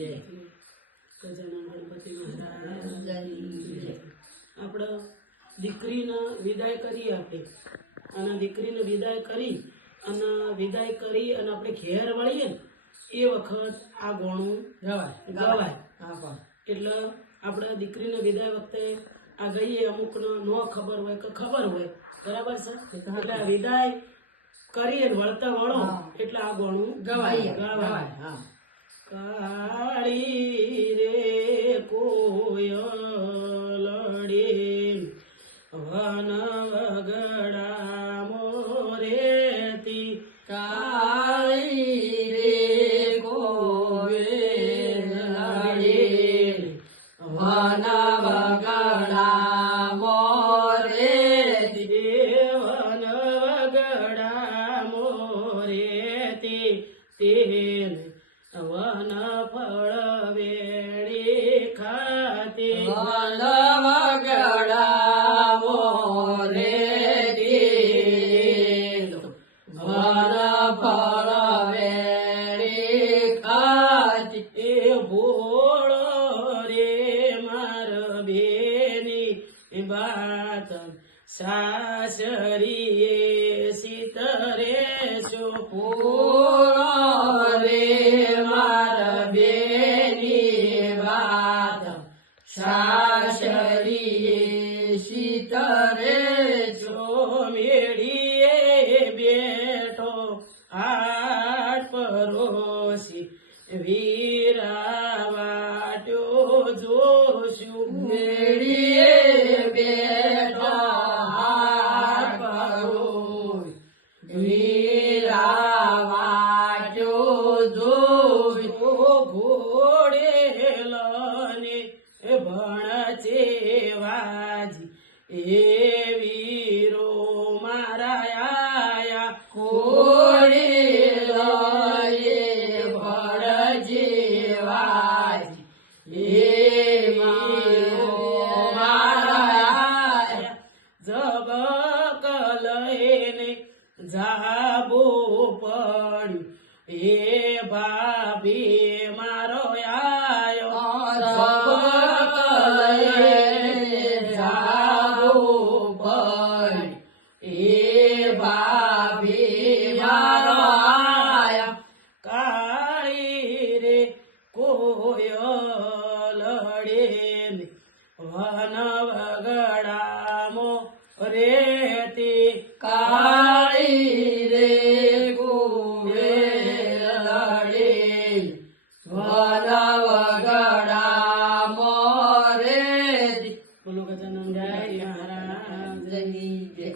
જય ગજાનન ગણપતિ મહારાજની જય. આપણે દીકરીને વિદાય કરી આપણે અને દીકરીને વિદાય કરી અને આપણે ઘેર વળીએ ને એ વખત આ ગોણું ગવાય. એટલે આપણે દીકરીને વિદાય વખતે આ ગઈએ અમુકનો ન ખબર હોય કે ખબર હોય, બરાબર છે, એટલે આ વિદાય કરીએ વળતા વળો એટલે આ ગોણું ગવાય. કાળી રે કોયલડી વન વગડા મોરેતી, કાળી રે કોયલડી વન વગડા મોરેતી, વન વગડા મોરેતી તેન વન ફળ વેણી ખાતી, વન વગડા મોરેતી વન ફળ વેણી ખાતી, એ ભોળો રે માર બેની બાત સાસરીએ સીતરે પૂરો રે માર બેની વાત સાસરીએ સીતરે જો મેળીએ બેઠો આટ પરોસી વીરા વાટ્યો જોશું, મેળીએ બેઠો હાથ પરોસી વીરા વાટ્યો જોશું, ઘોડેલને ભણચે વાજી એ વીરો મારા આયા, કોળી લયે ભળજેવાજી એ વીરો મારા જબક લઈને જાબો પડ્યું એ ભાભી મારો આયો, જાવું પડ એ ભાભી મારો આયા, કાળી રે કોયલડે વન વગડામો રેતી, કાળી રે કુવેલડે વન વગડા મોરેતી. બોલો ગજાનન મહારાજ જય.